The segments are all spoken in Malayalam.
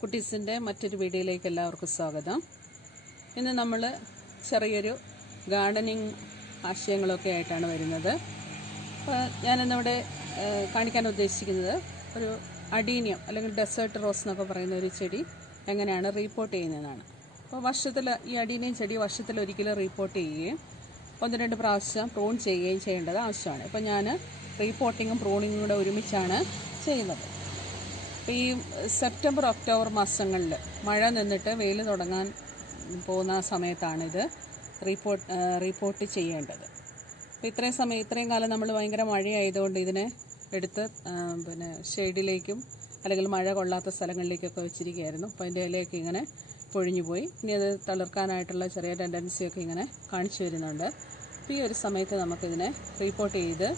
കുട്ടീസിൻ്റെ മറ്റൊരു വീഡിയോയിലേക്ക് എല്ലാവർക്കും സ്വാഗതം. ഇന്ന് നമ്മൾ ചെറിയൊരു ഗാർഡനിങ് ആശയങ്ങളൊക്കെ ആയിട്ടാണ് വരുന്നത്. അപ്പോൾ ഞാനിന്നിവിടെ കാണിക്കാൻ ഉദ്ദേശിക്കുന്നത് ഒരു അഡീനിയം അല്ലെങ്കിൽ ഡെസേർട്ട് റോസ് എന്നൊക്കെ പറയുന്ന ഒരു ചെടി എങ്ങനെയാണ് റീപോർട്ട് ചെയ്യുന്നതാണ്. അപ്പോൾ ഈ അഡീനിയം ചെടി വർഷത്തിലൊരിക്കലും റീപോർട്ട് ചെയ്യുകയും 1-2 പ്രാവശ്യം പ്രൂൺ ചെയ്യുകയും ചെയ്യേണ്ടത് ആവശ്യമാണ്. ഇപ്പോൾ ഞാൻ റീപോർട്ടിങ്ങും പ്രൂണിങ്ങും കൂടെ ഒരുമിച്ചാണ് ചെയ്യുന്നത്. ഈ സെപ്റ്റംബർ ഒക്ടോബർ മാസങ്ങളിൽ മഴ നിന്നിട്ട് വെയിൽ തുടങ്ങാൻ പോകുന്ന സമയത്താണിത് റീപോർട്ട് ചെയ്യേണ്ടത്. അപ്പോൾ ഇത്രയും കാലം നമ്മൾ ഭയങ്കര മഴയായതുകൊണ്ട് ഇതിനെ എടുത്ത് ഷെയ്ഡിലേക്കും അല്ലെങ്കിൽ മഴ കൊള്ളാത്ത സ്ഥലങ്ങളിലേക്കൊക്കെ വെച്ചിരിക്കുകയായിരുന്നു. അപ്പോൾ അതിൻ്റെ ഇലയൊക്കെ ഇങ്ങനെ പൊഴിഞ്ഞു പോയി. ഇനി അത് തളിർക്കാനായിട്ടുള്ള ചെറിയ ടെൻഡൻസിയൊക്കെ ഇങ്ങനെ കാണിച്ചു വരുന്നുണ്ട്. അപ്പോൾ ഈ ഒരു സമയത്ത് നമുക്കിതിനെ റീപോർട്ട് ചെയ്ത്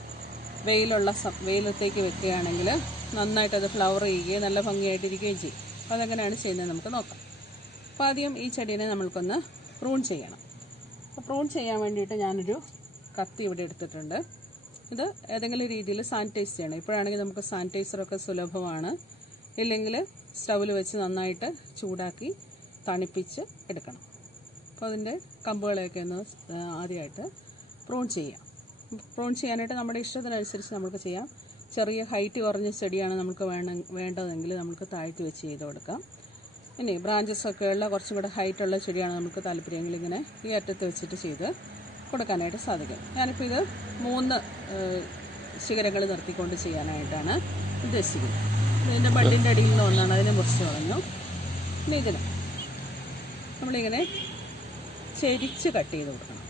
വെയിലത്തേക്ക് വെക്കുകയാണെങ്കിൽ നന്നായിട്ടത് ഫ്ലവർ ചെയ്യുകയും നല്ല ഭംഗിയായിട്ടിരിക്കുകയും ചെയ്യും. അപ്പോൾ അതെങ്ങനെയാണ് ചെയ്യുന്നത് നമുക്ക് നോക്കാം. അപ്പോൾ ആദ്യം ഈ ചെടീനെ നമ്മൾക്കൊന്ന് പ്രൂൺ ചെയ്യണം. അപ്പോൾ പ്രൂൺ ചെയ്യാൻ വേണ്ടിയിട്ട് ഞാനൊരു കത്തി ഇവിടെ എടുത്തിട്ടുണ്ട്. ഇത് ഏതെങ്കിലും രീതിയിൽ സാനിറ്റൈസ് ചെയ്യണം. ഇപ്പോഴാണെങ്കിൽ നമുക്ക് സാനിറ്റൈസറൊക്കെ സുലഭമാണ്. ഇല്ലെങ്കിൽ സ്റ്റൗവിൽ വെച്ച് നന്നായിട്ട് ചൂടാക്കി തണുപ്പിച്ച് എടുക്കണം. അപ്പോൾ അതിൻ്റെ കമ്പുകളെയൊക്കെ ഒന്ന് ആദ്യമായിട്ട് പ്രൂൺ ചെയ്യാം. പ്രൂൺ ചെയ്യാനായിട്ട് നമ്മുടെ ഇഷ്ടത്തിനനുസരിച്ച് നമുക്ക് ചെയ്യാം. ചെറിയ ഹൈറ്റ് കുറഞ്ഞ ചെടിയാണ് നമുക്ക് വേണ്ടതെങ്കിൽ നമുക്ക് താഴ്ത്തി വെച്ച് ചെയ്ത് കൊടുക്കാം. ഇനി ബ്രാഞ്ചസൊക്കെ ഉള്ള കുറച്ചും കൂടെ ഹൈറ്റുള്ള ചെടിയാണ് നമുക്ക് താല്പര്യമെങ്കിൽ ഇങ്ങനെ ഈ അറ്റത്ത് വെച്ചിട്ട് ചെയ്ത് കൊടുക്കാനായിട്ട് സാധിക്കും. ഞാനിപ്പോൾ ഇത് 3 ശിഖരങ്ങൾ നിർത്തിക്കൊണ്ട് ചെയ്യാനായിട്ടാണ് ഉദ്ദേശിക്കുന്നത്. ഇതിൻ്റെ ബഡിൻ്റെ അടിയിൽ നിന്ന് ഒന്നാണ് അതിനെ മുറിച്ച് കളഞ്ഞു. ഇനി ഇതിന് നമ്മളിങ്ങനെ ചെരിച്ച് കട്ട് ചെയ്ത് കൊടുക്കണം.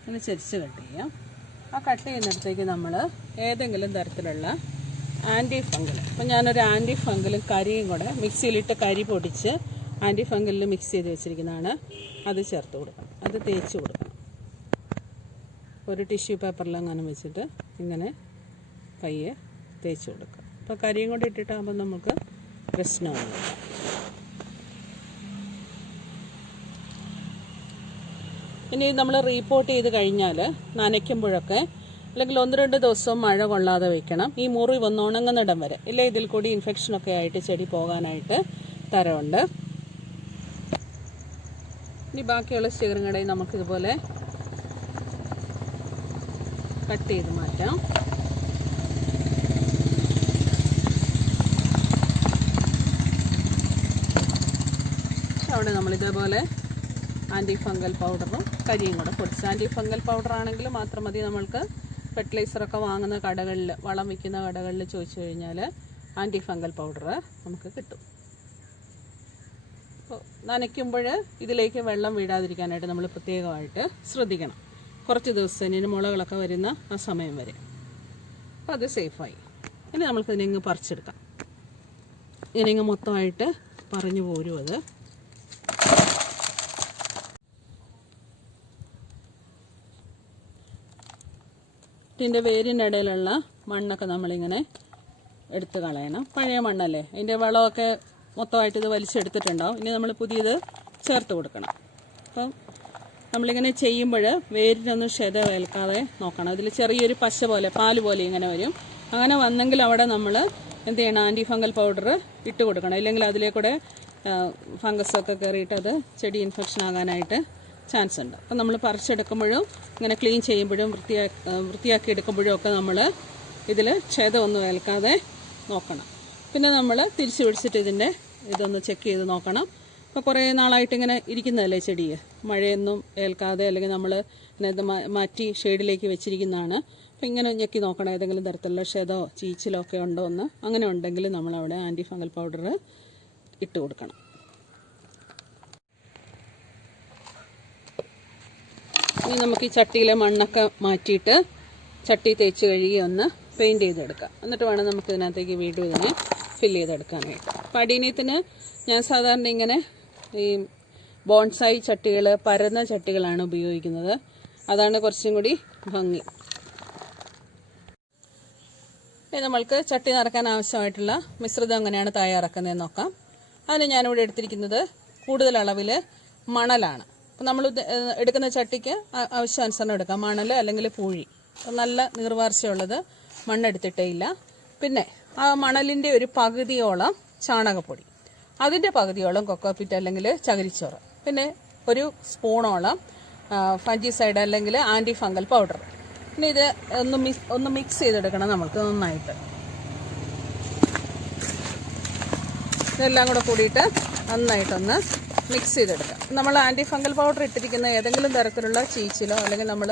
ഇങ്ങനെ ചെരിച്ച് കട്ട് ചെയ്യാം. ആ കട്ട് ചെയ്യുന്നിടത്തേക്ക് നമ്മൾ ഏതെങ്കിലും തരത്തിലുള്ള ആൻറ്റി ഫംഗൽ, അപ്പം ഞാനൊരു ആൻറ്റി ഫംഗലും കരിയും കൂടെ മിക്സിയിലിട്ട് കരി പൊടിച്ച് ആൻറ്റി ഫംഗലിൽ മിക്സ് ചെയ്ത് വെച്ചിരിക്കുന്നതാണ്. അത് ചേർത്ത് കൊടുക്കണം. അത് തേച്ച് കൊടുക്കണം. ഒരു ടിഷ്യൂ പേപ്പറിലെങ്ങാനും വെച്ചിട്ട് ഇങ്ങനെ പയ്യെ തേച്ച് കൊടുക്കുക. അപ്പോൾ കരിയും കൂടെ ഇട്ടിട്ടാകുമ്പോൾ നമുക്ക് പ്രശ്നമാണ്. ഇനി നമ്മൾ റീപോർട്ട് ചെയ്ത് കഴിഞ്ഞാൽ നനയ്ക്കുമ്പോഴൊക്കെ അല്ലെങ്കിൽ 1-2 ദിവസവും മഴ കൊള്ളാതെ വയ്ക്കണം. ഈ മുറിവ് ഒന്ന് ഉണങ്ങുന്നിടം വരെ. ഇല്ല ഇതിൽ കൂടി ഇൻഫെക്ഷനൊക്കെ ആയിട്ട് ചെടി പോകാനായിട്ട് തരമുണ്ട്. ഇനി ബാക്കിയുള്ള ശിഖരങ്ങളെ നമുക്കിതുപോലെ കട്ട് ചെയ്ത് മാറ്റാം. അവിടെ നമ്മളിതേപോലെ ആൻറ്റി ഫംഗൽ പൗഡറും കരിയും കൂടെ പൊടിച്ച്, ആൻറ്റി ഫംഗൽ പൗഡർ ആണെങ്കിൽ മാത്രം മതി. നമ്മൾക്ക് ഫെർട്ടിലൈസറൊക്കെ വാങ്ങുന്ന കടകളിൽ, വളം വയ്ക്കുന്ന കടകളിൽ ചോദിച്ചു കഴിഞ്ഞാൽ ആൻറ്റി ഫംഗൽ പൗഡർ നമുക്ക് കിട്ടും. അപ്പോൾ നനയ്ക്കുമ്പോൾ ഇതിലേക്ക് വെള്ളം വീഴാതിരിക്കാനായിട്ട് നമ്മൾ പ്രത്യേകമായിട്ട് ശ്രദ്ധിക്കണം. കുറച്ച് ദിവസത്തിന് മുളകളൊക്കെ വരുന്ന ആ സമയം വരെ. അപ്പോൾ അത് സേഫായി. ഇനി നമുക്കിതിനെ പറിച്ചെടുക്കാം. ഇതിനെ മൊത്തമായിട്ട് പറഞ്ഞു പോരും. അത് ഇതിൻ്റെ വേരിൻ്റെ ഇടയിലുള്ള മണ്ണൊക്കെ നമ്മളിങ്ങനെ എടുത്ത് കളയണം. പഴയ മണ്ണല്ലേ, അതിൻ്റെ വളമൊക്കെ മൊത്തമായിട്ട് ഇത് വലിച്ചെടുത്തിട്ടുണ്ടാവും. ഇനി നമ്മൾ പുതിയത് ചേർത്ത് കൊടുക്കണം. അപ്പം നമ്മളിങ്ങനെ ചെയ്യുമ്പോൾ വേരിനൊന്നും ക്ഷതമേൽക്കാതെ നോക്കണം. അതിൽ ചെറിയൊരു പശ പോലെ, പാല് പോലെ ഇങ്ങനെ വരും. അങ്ങനെ വന്നെങ്കിൽ അവിടെ നമ്മൾ എന്ത് ചെയ്യണം, ആൻറ്റി ഫംഗൽ പൗഡർ ഇട്ട് കൊടുക്കണം. ഇല്ലെങ്കിൽ അതിലേക്കൂടെ ഫംഗസൊക്കെ കയറിയിട്ട് അത് ചെടി ഇൻഫെക്ഷൻ ആകാനായിട്ട് ചാൻസ് ഉണ്ട്. അപ്പം നമ്മൾ പറിച്ചെടുക്കുമ്പോഴും ഇങ്ങനെ ക്ലീൻ ചെയ്യുമ്പോഴും വൃത്തിയാക്കി എടുക്കുമ്പോഴും ഒക്കെ നമ്മൾ ഇതിൽ ക്ഷതമൊന്നും ഏൽക്കാതെ നോക്കണം. പിന്നെ നമ്മൾ തിരിച്ചു പിടിച്ചിട്ട് ഇതൊന്ന് ചെക്ക് ചെയ്ത് നോക്കണം. അപ്പോൾ കുറേ നാളായിട്ട് ഇങ്ങനെ ഇരിക്കുന്നതല്ലേ ചെടി, മഴയൊന്നും ഏൽക്കാതെ, അല്ലെങ്കിൽ നമ്മൾ ഇത് മാറ്റി ഷെയ്ഡിലേക്ക് വെച്ചിരിക്കുന്നതാണ്. അപ്പോൾ ഇങ്ങനെ ഞെക്കി നോക്കണം ഏതെങ്കിലും തരത്തിലുള്ള ക്ഷതമോ ചീച്ചിലോ ഒക്കെ ഉണ്ടോ എന്ന്. അങ്ങനെ ഉണ്ടെങ്കിൽ നമ്മളവിടെ ആൻറ്റി ഫംഗൽ പൗഡർ ഇട്ട് കൊടുക്കണം. ഇനി നമുക്ക് ഈ ചട്ടിയിലെ മണ്ണൊക്കെ മാറ്റിയിട്ട് ചട്ടി തേച്ച് കഴുകി ഒന്ന് പെയിൻറ്റ് ചെയ്തെടുക്കാം. എന്നിട്ട് വേണം നമുക്ക് ഇതിനകത്തേക്ക് വീണ്ടും ഇതിനെ ഫില്ല് ചെയ്തെടുക്കാനായിട്ട്. അപ്പോൾ അടീനിയത്തിന് ഞാൻ സാധാരണ ഇങ്ങനെ ഈ ബോൺസായി ചട്ടികൾ, പരന്ന ചട്ടികളാണ് ഉപയോഗിക്കുന്നത്. അതാണ് കുറച്ചും കൂടി ഭംഗി. ഇനി നമ്മൾക്ക് ചട്ടി നിറക്കാൻ ആവശ്യമായിട്ടുള്ള മിശ്രിതം എങ്ങനെയാണ് തയ്യാറാക്കുന്നതെന്ന് നോക്കാം. അതിന് ഞാനിവിടെ എടുത്തിരിക്കുന്നത് കൂടുതൽ അളവിൽ മണലാണ്. അപ്പം നമ്മൾ എടുക്കുന്ന ചട്ടിക്ക് ആവശ്യാനുസരണം എടുക്കാം. മണൽ അല്ലെങ്കിൽ പൂഴി. നല്ല നീർവാർച്ചയുള്ളത് മണ്ണെടുത്തിട്ടേ ഇല്ല. പിന്നെ ആ മണലിൻ്റെ ഒരു പകുതിയോളം ചാണകപ്പൊടി, അതിൻ്റെ പകുതിയോളം കൊക്കോപ്പിറ്റ് അല്ലെങ്കിൽ ചകിരിച്ചോറ്, പിന്നെ ഒരു സ്പൂണോളം ഫംഗിസൈഡ് അല്ലെങ്കിൽ ആൻറ്റി ഫംഗൽ പൗഡർ. പിന്നെ ഇത് ഒന്ന് മിക്സ് ചെയ്തെടുക്കണം നമുക്ക് നന്നായിട്ട്. ഇതെല്ലാം കൂടെ കൂടിയിട്ട് നന്നായിട്ടൊന്ന് മിക്സ് ചെയ്തെടുക്കാം. നമ്മൾ ആൻറ്റി ഫംഗൽ പൗഡർ ഇട്ടിരിക്കുന്ന ഏതെങ്കിലും തരത്തിലുള്ള ചീച്ചിലോ അല്ലെങ്കിൽ നമ്മൾ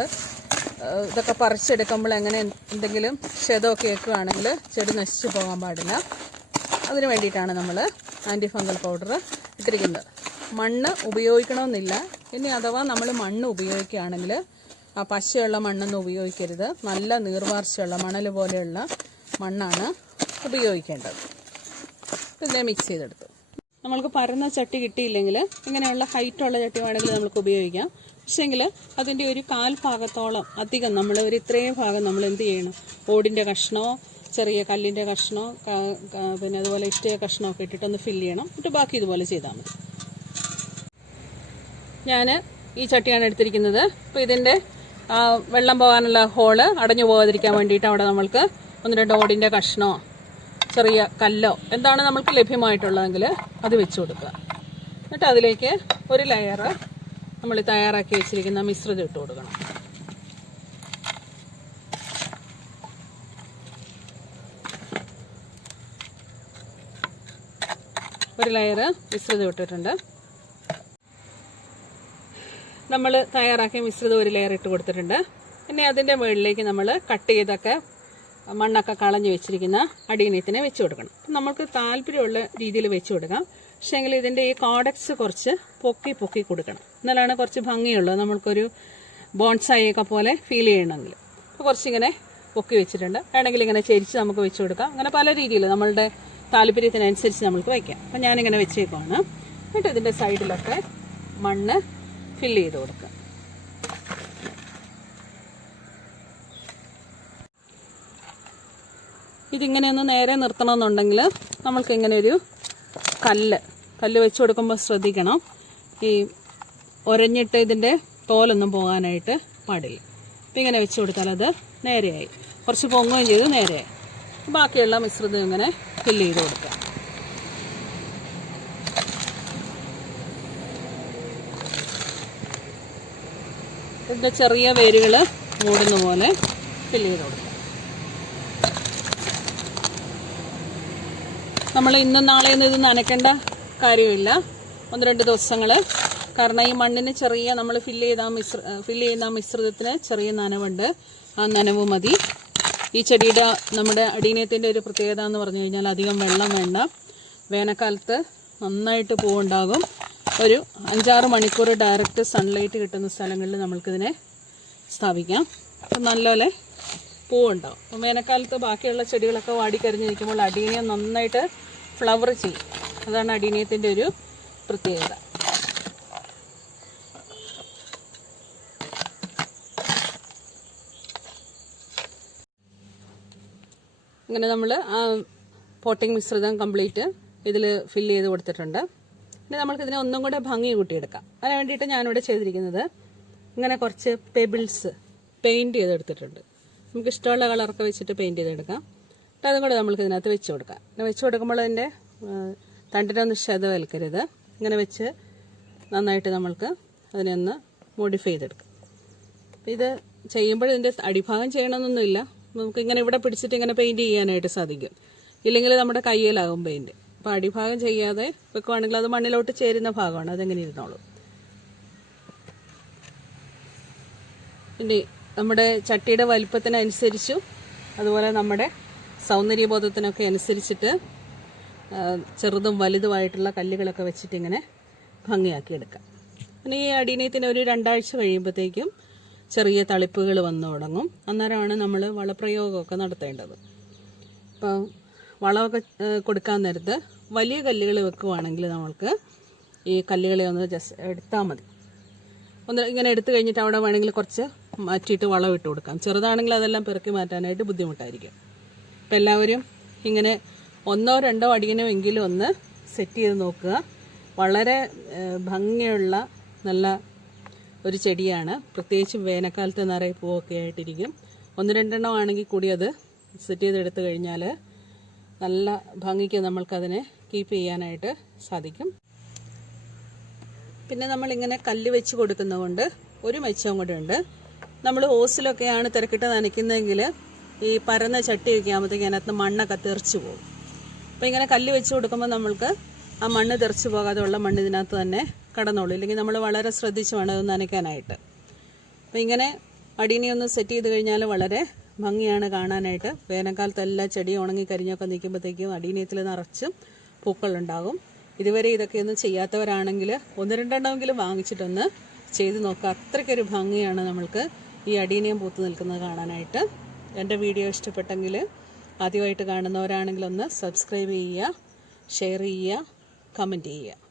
ഇതൊക്കെ പറിച്ചെടുക്കുമ്പോൾ എങ്ങനെ എന്തെങ്കിലും ക്ഷതമൊക്കെ ഏൽക്കുകയാണെങ്കിൽ ചെടി നശിച്ചു പോകാൻ പാടില്ല. അതിന് വേണ്ടിയിട്ടാണ് നമ്മൾ ആൻറ്റി ഫംഗൽ പൗഡർ ഇട്ടിരിക്കുന്നത്. മണ്ണ് ഉപയോഗിക്കണമെന്നില്ല. ഇനി അഥവാ നമ്മൾ മണ്ണ് ഉപയോഗിക്കുകയാണെങ്കിൽ ആ പശയുള്ള മണ്ണൊന്നും ഉപയോഗിക്കരുത്. നല്ല നീർവാർച്ചയുള്ള മണൽ പോലെയുള്ള മണ്ണാണ് ഉപയോഗിക്കേണ്ടത്. ഇതിനെ മിക്സ് ചെയ്തെടുത്തു. നമ്മൾക്ക് പരന്ന ചട്ടി കിട്ടിയില്ലെങ്കിൽ ഇങ്ങനെയുള്ള ഹൈറ്റുള്ള ചട്ടി വേണമെങ്കിൽ നമുക്ക് ഉപയോഗിക്കാം. പക്ഷേങ്കിൽ അതിൻ്റെ ഒരു 1/4 ഭാഗത്തോളം അധികം നമ്മൾ ഒരു ഇത്രയും ഭാഗം നമ്മൾ എന്ത് ചെയ്യണം, ഓടിൻ്റെ കഷ്ണമോ ചെറിയ കല്ലിൻ്റെ കഷ്ണമോ പിന്നെ അതുപോലെ ഇഷ്ടിക കഷ്ണമൊക്കെ ഇട്ടിട്ടൊന്ന് ഫില്ല് ചെയ്യണം. എന്നിട്ട് ബാക്കി ഇതുപോലെ ചെയ്താൽ മതി. ഞാൻ ഈ ചട്ടിയാണ് എടുത്തിരിക്കുന്നത്. അപ്പോൾ ഇതിൻ്റെ വെള്ളം പോകാനുള്ള ഹോള് അടഞ്ഞു പോകാതിരിക്കാൻ വേണ്ടിയിട്ട് അവിടെ നമ്മൾക്ക് 1-2 ഓടിൻ്റെ കഷ്ണമോ ചെറിയ കല്ലോ എന്താണ് നമുക്ക് ലഭ്യമായിട്ടുള്ളതെങ്കിൽ അത് വെച്ച് കൊടുക്കുക. എന്നിട്ട് അതിലേക്ക് ഒരു ലെയർ നമ്മൾ തയ്യാറാക്കി വെച്ചിരിക്കുന്ന മിശ്രിതം ഇട്ട് കൊടുക്കണം. ഒരു ലെയർ മിശ്രിതം ഇട്ടിട്ടുണ്ട്. നമ്മൾ തയ്യാറാക്കിയ മിശ്രിതം ഒരു ലെയർ ഇട്ട് കൊടുത്തിട്ടുണ്ട്. ഇനി അതിൻ്റെ മുകളിലേക്ക് നമ്മൾ കട്ട് ചെയ്തൊക്കെ മണ്ണൊക്കെ കളഞ്ഞു വെച്ചിരിക്കുന്ന അടീനിയത്തിനെ വെച്ച് കൊടുക്കണം. അപ്പം നമുക്ക് താല്പര്യമുള്ള രീതിയിൽ വെച്ച് കൊടുക്കാം. പക്ഷേങ്കിൽ ഇതിൻ്റെ ഈ കോഡക്സ് കുറച്ച് പൊക്കി കൊടുക്കണം. എന്നാലാണ് കുറച്ച് ഭംഗിയുള്ളത്, നമ്മൾക്കൊരു ബോൺസായിയൊക്കെ പോലെ ഫീൽ ചെയ്യണമെങ്കിൽ. അപ്പോൾ കുറച്ചിങ്ങനെ പൊക്കി വെച്ചിട്ടുണ്ട്. വേണമെങ്കിൽ ഇങ്ങനെ ചെരിച്ച് നമുക്ക് വെച്ച് കൊടുക്കാം. അങ്ങനെ പല രീതിയിൽ നമ്മളുടെ താല്പര്യത്തിനനുസരിച്ച് നമുക്ക് വയ്ക്കാം. അപ്പം ഞാനിങ്ങനെ വെച്ചേക്കുവാണ്. എന്നിട്ട് ഇതിൻ്റെ സൈഡിലൊക്കെ മണ്ണ് ഫില്ല് ചെയ്ത് കൊടുക്കുക. ഇതിങ്ങനെയൊന്ന് നേരെ നിർത്തണമെന്നുണ്ടെങ്കിൽ നമ്മൾക്ക് ഇങ്ങനെ ഒരു കല്ല് വെച്ച് കൊടുക്കുമ്പോൾ ശ്രദ്ധിക്കണം. ഈ ഒരഞ്ഞിട്ട് ഇതിൻ്റെ തോലൊന്നും പോകാനായിട്ട് പാടില്ല. അപ്പം ഇങ്ങനെ വെച്ച് കൊടുത്താൽ അത് നേരെയായി. കുറച്ച് പൊങ്ങുകയും ചെയ്തു നേരെയായി. ബാക്കിയുള്ള മിശ്രിതം ഇങ്ങനെ ഫില്ല് ചെയ്ത് കൊടുക്കുക. ഇതിൻ്റെ ചെറിയ വേരുകൾ മൂടുന്ന പോലെ ഫില്ല് ചെയ്ത് കൊടുക്കുക. നമ്മൾ ഇന്നും നാളെയൊന്നും ഇത് നനയ്ക്കേണ്ട കാര്യമില്ല. 1-2 ദിവസങ്ങൾ. കാരണം ഈ മണ്ണിന് ചെറിയ നമ്മൾ ഫില്ല് ചെയ്യുന്ന മിശ്രിതത്തിന് ചെറിയ നനവുണ്ട്. ആ നനവ് മതി. ഈ ചെടിയുടെ നമ്മുടെ അടീനിയത്തിൻ്റെ ഒരു പ്രത്യേകത എന്ന് പറഞ്ഞു കഴിഞ്ഞാൽ അധികം വെള്ളം വേണ്ട. വേനൽക്കാലത്ത് നന്നായിട്ട് പൂവുണ്ടാകും. ഒരു 5-6 മണിക്കൂർ ഡയറക്റ്റ് സൺലൈറ്റ് കിട്ടുന്ന സ്ഥലങ്ങളിൽ നമ്മൾക്കിതിനെ സ്ഥാപിക്കാം. അപ്പം നല്ലപോലെ പൂവുണ്ടാവും. അപ്പം വേനൽക്കാലത്ത് ബാക്കിയുള്ള ചെടികളൊക്കെ വാടിക്കരിഞ്ഞിരിക്കുമ്പോൾ അടീനിയം നന്നായിട്ട് ഫ്ലവർ ചെയ്യും. അതാണ് അടീനിയത്തിൻ്റെ ഒരു പ്രത്യേകത. ഇങ്ങനെ നമ്മൾ ആ പോട്ടിംഗ് മിശ്രിതം കംപ്ലീറ്റ് ഇതിൽ ഫില്ല് ചെയ്ത് കൊടുത്തിട്ടുണ്ട്. ഇനി നമ്മൾക്കിതിനെ ഒന്നും കൂടെ ഭംഗി കൂട്ടിയെടുക്കാം. അതിന് വേണ്ടിയിട്ട് ഞാനിവിടെ ചെയ്തിരിക്കുന്നത് ഇങ്ങനെ കുറച്ച് പെബിൾസ് പെയിൻറ്റ് ചെയ്തെടുത്തിട്ടുണ്ട്. നമുക്ക് ഇഷ്ടമുള്ള കളറൊക്കെ വെച്ചിട്ട് പെയിൻറ്റ് ചെയ്തെടുക്കാം. എന്നിട്ട് അതും കൂടെ നമ്മൾക്ക് ഇതിനകത്ത് വെച്ച് കൊടുക്കാം. ഇങ്ങനെ വെച്ച് കൊടുക്കുമ്പോൾ അതിൻ്റെ തണ്ടിനൊന്ന് ക്ഷതമേൽക്കരുത്. ഇങ്ങനെ വെച്ച് നന്നായിട്ട് നമ്മൾക്ക് അതിനെ ഒന്ന് മോഡിഫൈ ചെയ്തെടുക്കാം. അപ്പം ഇത് ചെയ്യുമ്പോൾ ഇതിൻ്റെ അടിഭാഗം ചെയ്യണമെന്നൊന്നുമില്ല. നമുക്ക് ഇങ്ങനെ ഇവിടെ പിടിച്ചിട്ട് ഇങ്ങനെ പെയിൻറ്റ് ചെയ്യാനായിട്ട് സാധിക്കും. ഇല്ലെങ്കിൽ നമ്മുടെ കയ്യിലാകും പെയിൻറ്റ്. അപ്പോൾ അടിഭാഗം ചെയ്യാതെ വെക്കുവാണെങ്കിൽ അത് മണ്ണിലോട്ട് ചേരുന്ന ഭാഗമാണ്. അതെങ്ങനെ ഇരുന്നോളൂ. ഇനി നമ്മുടെ ചട്ടിയുടെ വലിപ്പത്തിനനുസരിച്ചും അതുപോലെ നമ്മുടെ സൗന്ദര്യബോധത്തിനൊക്കെ അനുസരിച്ചിട്ട് ചെറുതും വലുതുമായിട്ടുള്ള കല്ലുകളൊക്കെ വെച്ചിട്ട് ഇങ്ങനെ ഭംഗിയാക്കി എടുക്കാം. പിന്നെ ഈ അടീനിയത്തിന് ഒരു 2 ആഴ്ച കഴിയുമ്പോഴത്തേക്കും ചെറിയ തളിപ്പുകൾ വന്നു തുടങ്ങും. അന്നേരമാണ് നമ്മൾ വളപ്രയോഗമൊക്കെ നടത്തേണ്ടത്. അപ്പോൾ വളമൊക്കെ കൊടുക്കാൻ നേരത്ത് വലിയ കല്ലുകൾ വെക്കുവാണെങ്കിൽ നമ്മൾക്ക് ഈ കല്ലുകളെ ഒന്ന് ജസ്റ്റ് എടുത്താൽ മതി. ഒന്ന് ഇങ്ങനെ എടുത്തു കഴിഞ്ഞിട്ട് അവിടെ വേണമെങ്കിൽ കുറച്ച് മാറ്റിയിട്ട് വളം ഇട്ട് കൊടുക്കാം. ചെറുതാണെങ്കിൽ അതെല്ലാം പെറുക്കി മാറ്റാനായിട്ട് ബുദ്ധിമുട്ടായിരിക്കും. അപ്പോൾ എല്ലാവരും ഇങ്ങനെ 1-2 അടിയനോ എങ്കിലും ഒന്ന് സെറ്റ് ചെയ്ത് നോക്കുക. വളരെ ഭംഗിയുള്ള നല്ല ഒരു ചെടിയാണ്. പ്രത്യേകിച്ചും വേനൽക്കാലത്ത് നിറയെ പൂവൊക്കെ ആയിട്ടിരിക്കും. 1-2 ആണെങ്കിൽ കൂടി അത് സെറ്റ് ചെയ്തെടുത്തു കഴിഞ്ഞാൽ നല്ല ഭംഗിക്ക് നമ്മൾക്കതിനെ കീപ്പ് ചെയ്യാനായിട്ട് സാധിക്കും. പിന്നെ നമ്മളിങ്ങനെ കല്ല് വെച്ച് കൊടുക്കുന്നതുകൊണ്ട് ഒരു മെച്ചവും കൂടെ ഉണ്ട്. നമ്മൾ ഓസിലൊക്കെയാണ് തിരക്കിട്ട് നനയ്ക്കുന്നതെങ്കിൽ ഈ പരന്ന ചട്ടിയൊക്കെ ആകുമ്പോഴത്തേക്ക് അതിനകത്ത് മണ്ണൊക്കെ തെറിച്ച് പോകും. അപ്പോൾ ഇങ്ങനെ കല്ല് വെച്ച് കൊടുക്കുമ്പോൾ നമ്മൾക്ക് ആ മണ്ണ് തെറിച്ച് പോകാതെ ഉള്ള മണ്ണ് ഇതിനകത്ത് തന്നെ കടന്നോളൂ. ഇല്ലെങ്കിൽ നമ്മൾ വളരെ ശ്രദ്ധിച്ച് വേണം അത് നനയ്ക്കാനായിട്ട്. അപ്പോൾ ഇങ്ങനെ അടീനി ഒന്ന് സെറ്റ് ചെയ്ത് കഴിഞ്ഞാൽ വളരെ ഭംഗിയാണ് കാണാനായിട്ട്. വേനൽക്കാലത്ത് എല്ലാ ചെടിയും ഉണങ്ങി കരിഞ്ഞൊക്കെ നിൽക്കുമ്പോഴത്തേക്കും അടീനിയത്തിൽ നിറച്ചും പൂക്കളുണ്ടാകും. ഇതുവരെ ഇതൊക്കെ ഒന്നും ചെയ്യാത്തവരാണെങ്കിൽ 1-2 വാങ്ങിച്ചിട്ടൊന്ന് ചെയ്ത് നോക്കുക. അത്രയ്ക്കൊരു ഭംഗിയാണ് നമ്മൾക്ക് ഈ അടീനിയം പൂത്ത് നിൽക്കുന്നത് കാണാനായിട്ട്. എൻ്റെ വീഡിയോ ഇഷ്ടപ്പെട്ടെങ്കിൽ ആദ്യമായിട്ട് കാണുന്നവരാണെങ്കിൽ ഒന്ന് സബ്സ്ക്രൈബ് ചെയ്യുക, ഷെയർ ചെയ്യുക, കമൻറ്റ് ചെയ്യുക.